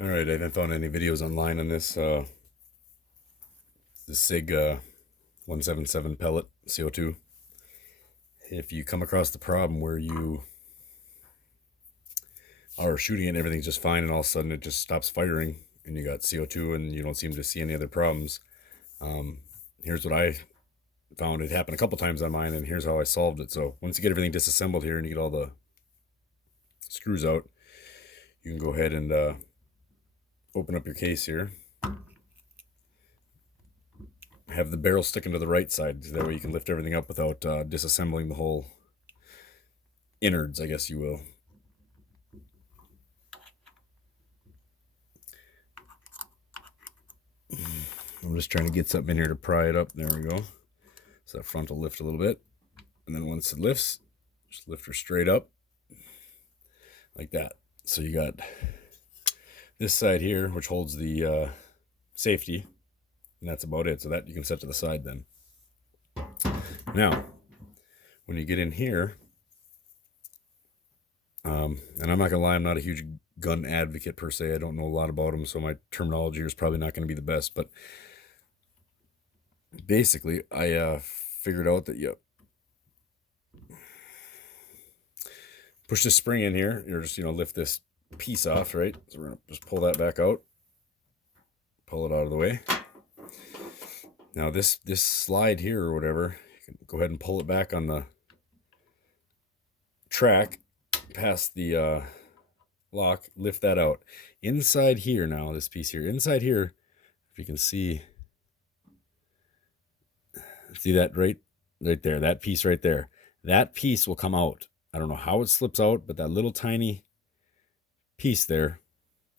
All right, I haven't found any videos online on this. The Sig 177 pellet CO2. If you come across the problem where you are shooting it and everything's just fine, and all of a sudden it just stops firing, and you got CO2 and you don't seem to see any other problems, here's what I found. It happened a couple times on mine, and here's how I solved it. So once you get everything disassembled here and you get all the screws out, you can go ahead and open up your case here. Have the barrel sticking to the right side, so that way you can lift everything up without disassembling the whole innards, I guess you will. I'm just trying to get something in here to pry it up. There we go. So that front will lift a little bit, and then once it lifts, just lift her straight up like that. So you got this side here, which holds the safety, and that's about it. So that you can set to the side then. Now, when you get in here, and I'm not gonna lie, I'm not a huge gun advocate per se. I don't know a lot about them, so my terminology is probably not going to be the best. But basically, I figured out that you push this spring in here. You're just lift this piece off, right? So we're gonna just pull that back out, pull it out of the way. Now this slide here or whatever, you can go ahead and pull it back on the track past the lock, lift that out. Inside here now, this piece here, inside here, if you can see that right there, that piece right there, that piece will come out. I don't know how it slips out, but that little tiny piece there,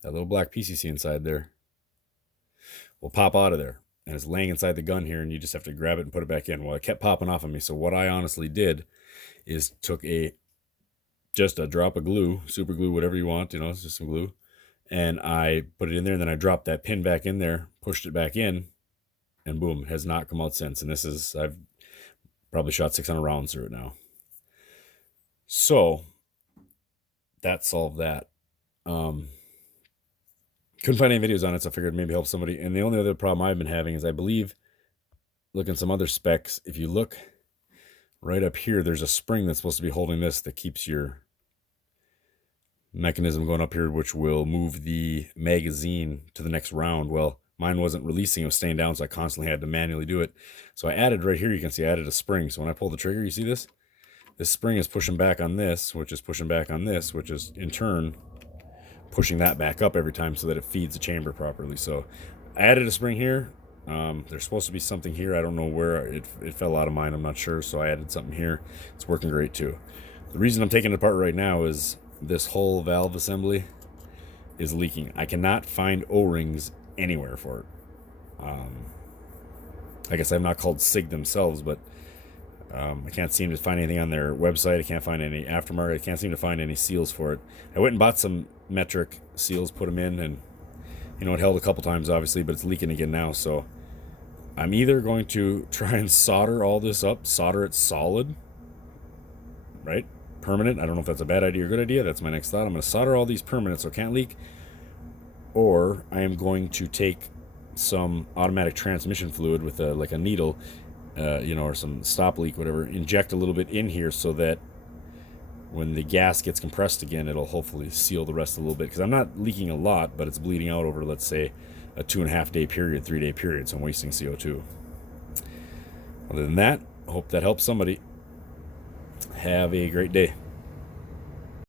that little black piece you see inside there, will pop out of there. And it's laying inside the gun here, and you just have to grab it and put it back in. Well, it kept popping off of me. So what I honestly did is took just a drop of glue, super glue, whatever you want, it's just some glue. And I put it in there, and then I dropped that pin back in there, pushed it back in, and boom, has not come out since. And I've probably shot 600 rounds through it now. So that solved that. Couldn't find any videos on it, so I figured maybe help somebody. And the only other problem I've been having is, I believe, looking some other specs, if you look right up here, there's a spring that's supposed to be holding this that keeps your mechanism going up here, which will move the magazine to the next round. Well, mine wasn't releasing, it was staying down, so I constantly had to manually do it. So I added right here, you can see I added a spring. So when I pull the trigger, you see this? This spring is pushing back on this, which is pushing back on this, which is in turn pushing that back up every time so that it feeds the chamber properly. So I added a spring here. There's supposed to be something here. I don't know where it fell out of mine. I'm not sure. So I added something here. It's working great too. The reason I'm taking it apart right now is this whole valve assembly is leaking. I cannot find O-rings anywhere for it. I guess I've not called Sig themselves, but I can't seem to find anything on their website. I can't find any aftermarket. I can't seem to find any seals for it. I went and bought some metric seals, put them in, and it held a couple times, obviously, but it's leaking again now. So I'm either going to try and solder all this up, solder it solid, right? Permanent. I don't know if that's a bad idea or good idea. That's my next thought. I'm going to solder all these permanent so it can't leak. Or I am going to take some automatic transmission fluid with like a needle, or some stop leak, whatever, inject a little bit in here so that when the gas gets compressed again, it'll hopefully seal the rest a little bit. Because I'm not leaking a lot, but it's bleeding out over, let's say, a 2.5 day period, 3 day period. So I'm wasting CO2. Other than that, I hope that helps somebody. Have a great day.